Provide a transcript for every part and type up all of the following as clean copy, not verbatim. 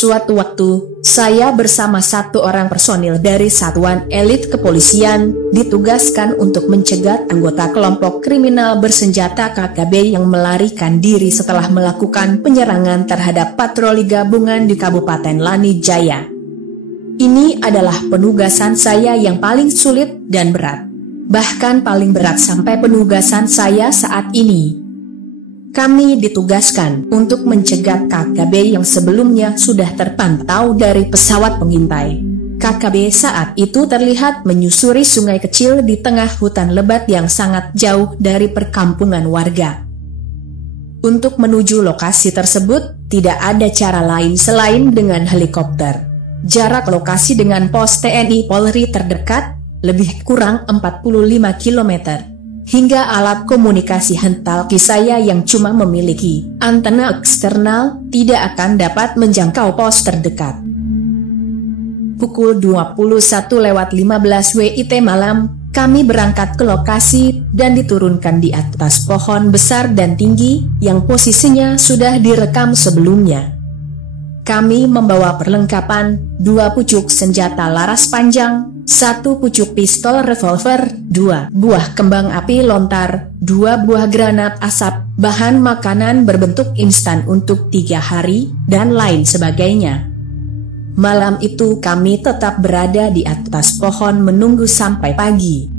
Suatu waktu, saya bersama satu orang personil dari satuan elit kepolisian ditugaskan untuk mencegat anggota kelompok kriminal bersenjata KKB yang melarikan diri setelah melakukan penyerangan terhadap patroli gabungan di Kabupaten Lanijaya. Ini adalah penugasan saya yang paling sulit dan berat. Bahkan paling berat sampai penugasan saya saat ini. Kami ditugaskan untuk mencegat KKB yang sebelumnya sudah terpantau dari pesawat pengintai. KKB saat itu terlihat menyusuri sungai kecil di tengah hutan lebat yang sangat jauh dari perkampungan warga. Untuk menuju lokasi tersebut, tidak ada cara lain selain dengan helikopter. Jarak lokasi dengan pos TNI Polri terdekat, lebih kurang 45 km. Hingga alat komunikasi hentalki saya yang cuma memiliki antena eksternal tidak akan dapat menjangkau pos terdekat. Pukul 21:15 WIT malam, kami berangkat ke lokasi dan diturunkan di atas pohon besar dan tinggi yang posisinya sudah direkam sebelumnya. Kami membawa perlengkapan, 2 pucuk senjata laras panjang, 1 pucuk pistol revolver, 2 buah kembang api lontar, 2 buah granat asap, bahan makanan berbentuk instan untuk 3 hari, dan lain sebagainya. Malam itu kami tetap berada di atas pohon menunggu sampai pagi.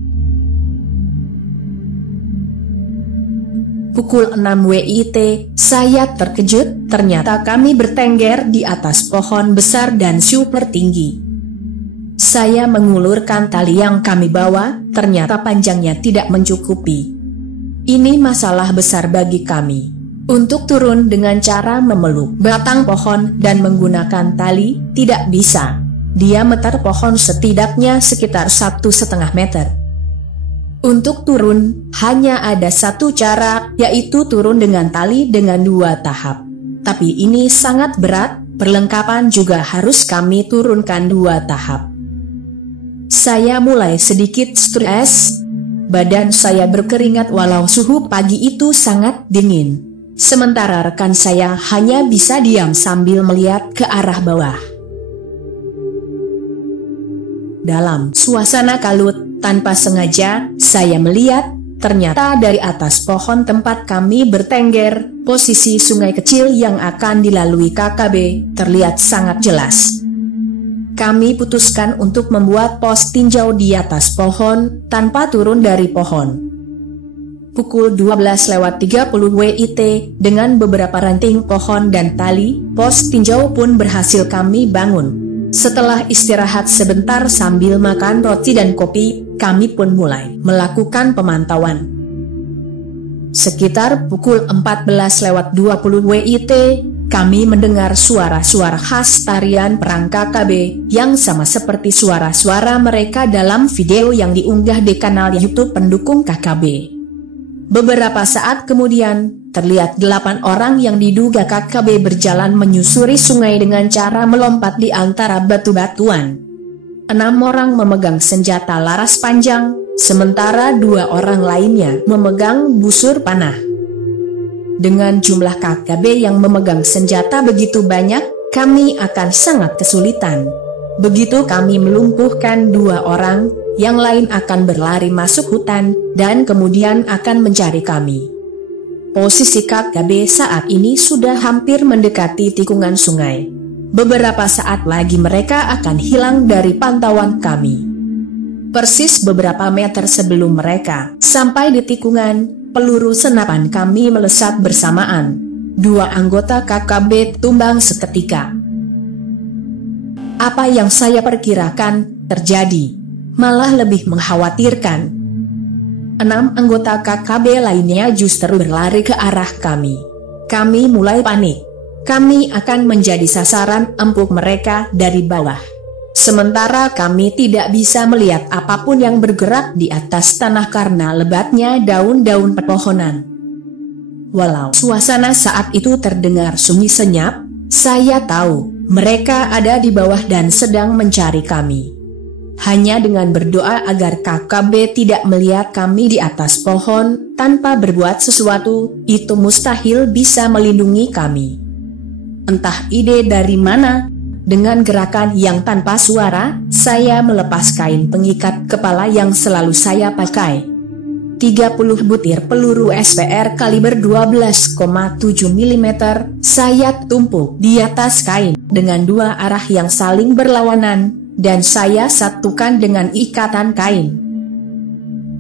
Pukul 6 WIT, saya terkejut, ternyata kami bertengger di atas pohon besar dan super tinggi. Saya mengulurkan tali yang kami bawa, ternyata panjangnya tidak mencukupi. Ini masalah besar bagi kami. Untuk turun dengan cara memeluk batang pohon dan menggunakan tali, tidak bisa. Diameter pohon setidaknya sekitar 1,5 meter. Untuk turun, hanya ada satu cara, yaitu turun dengan tali dengan 2 tahap. Tapi ini sangat berat, perlengkapan juga harus kami turunkan 2 tahap. Saya mulai sedikit stres, badan saya berkeringat walau suhu pagi itu sangat dingin. Sementara rekan saya hanya bisa diam sambil melihat ke arah bawah. Dalam suasana kalut, tanpa sengaja, saya melihat, ternyata dari atas pohon tempat kami bertengger, posisi sungai kecil yang akan dilalui KKB, terlihat sangat jelas. Kami putuskan untuk membuat pos tinjau di atas pohon, tanpa turun dari pohon. Pukul 12:30 WIT, dengan beberapa ranting pohon dan tali, pos tinjau pun berhasil kami bangun. Setelah istirahat sebentar sambil makan roti dan kopi, kami pun mulai melakukan pemantauan. Sekitar pukul 14:20 WIT, kami mendengar suara-suara khas tarian perang KKB, yang sama seperti suara-suara mereka dalam video yang diunggah di kanal YouTube pendukung KKB. Beberapa saat kemudian, terlihat 8 orang yang diduga KKB berjalan menyusuri sungai dengan cara melompat di antara batu-batuan. 6 orang memegang senjata laras panjang, sementara 2 orang lainnya memegang busur panah. Dengan jumlah KKB yang memegang senjata begitu banyak, kami akan sangat kesulitan. Begitu kami melumpuhkan 2 orang, yang lain akan berlari masuk hutan, dan kemudian akan mencari kami. Posisi KKB saat ini sudah hampir mendekati tikungan sungai. Beberapa saat lagi mereka akan hilang dari pantauan kami. Persis beberapa meter sebelum mereka sampai di tikungan, peluru senapan kami melesat bersamaan. 2 anggota KKB tumbang seketika. Apa yang saya perkirakan terjadi, malah lebih mengkhawatirkan. 6 anggota KKB lainnya justru berlari ke arah kami. Kami mulai panik. Kami akan menjadi sasaran empuk mereka dari bawah. Sementara kami tidak bisa melihat apapun yang bergerak di atas tanah karena lebatnya daun-daun pepohonan. Walau suasana saat itu terdengar sunyi senyap, saya tahu mereka ada di bawah dan sedang mencari kami. Hanya dengan berdoa agar KKB tidak melihat kami di atas pohon, tanpa berbuat sesuatu, itu mustahil bisa melindungi kami. Entah ide dari mana, dengan gerakan yang tanpa suara, saya melepas kain pengikat kepala yang selalu saya pakai. 30 butir peluru SPR kaliber 12,7 mm, saya tumpuk di atas kain dengan dua arah yang saling berlawanan, dan saya satukan dengan ikatan kain.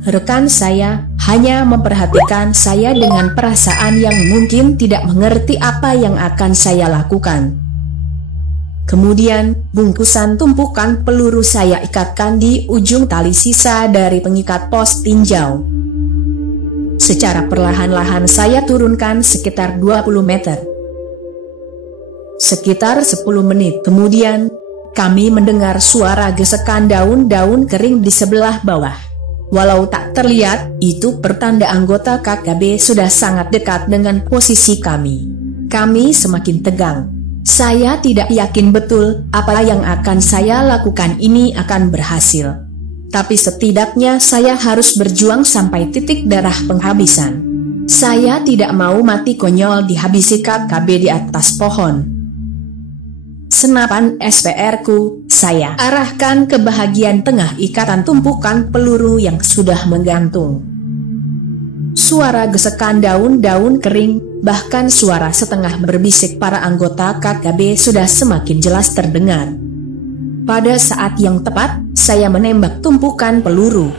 Rekan saya hanya memperhatikan saya dengan perasaan yang mungkin tidak mengerti apa yang akan saya lakukan. Kemudian, bungkusan tumpukan peluru saya ikatkan di ujung tali sisa dari pengikat pos tinjau. Secara perlahan-lahan saya turunkan sekitar 20 meter. Sekitar 10 menit kemudian, kami mendengar suara gesekan daun-daun kering di sebelah bawah. Walau tak terlihat, itu pertanda anggota KKB sudah sangat dekat dengan posisi kami. Kami semakin tegang. Saya tidak yakin betul apa yang akan saya lakukan ini akan berhasil. Tapi setidaknya saya harus berjuang sampai titik darah penghabisan. Saya tidak mau mati konyol dihabisi KKB di atas pohon. Senapan SPR-ku, saya arahkan ke bahagian tengah ikatan tumpukan peluru yang sudah menggantung. Suara gesekan daun-daun kering, bahkan suara setengah berbisik para anggota KKB sudah semakin jelas terdengar. Pada saat yang tepat, saya menembak tumpukan peluru.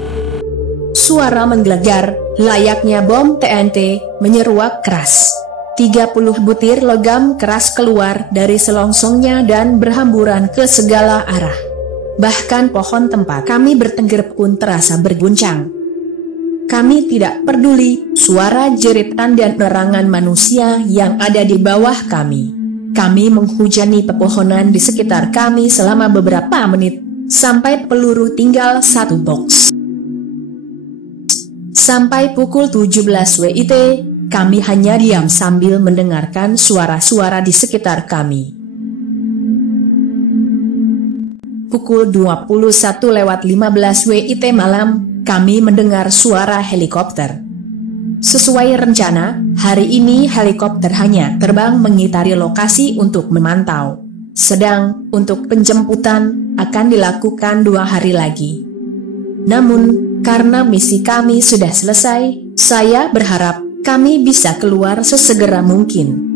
Suara menggelegar, layaknya bom TNT, menyeruak keras. 30 butir logam keras keluar dari selongsongnya dan berhamburan ke segala arah. Bahkan pohon tempat kami bertengger pun terasa berguncang. Kami tidak peduli suara jeritan dan nerangan manusia yang ada di bawah kami. Kami menghujani pepohonan di sekitar kami selama beberapa menit, sampai peluru tinggal satu box. Sampai pukul 17 WIT, kami hanya diam sambil mendengarkan suara-suara di sekitar kami. Pukul 21:15 WIT malam, kami mendengar suara helikopter. Sesuai rencana, hari ini helikopter hanya terbang mengitari lokasi untuk memantau. Sedang, untuk penjemputan, akan dilakukan 2 hari lagi. Namun, karena misi kami sudah selesai, saya berharap kami bisa keluar sesegera mungkin.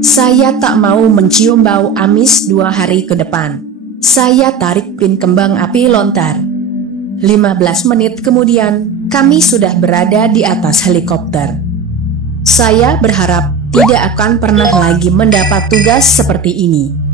Saya tak mau mencium bau amis 2 hari ke depan. Saya tarik pin kembang api lontar. 15 menit kemudian, kami sudah berada di atas helikopter. Saya berharap tidak akan pernah lagi mendapat tugas seperti ini.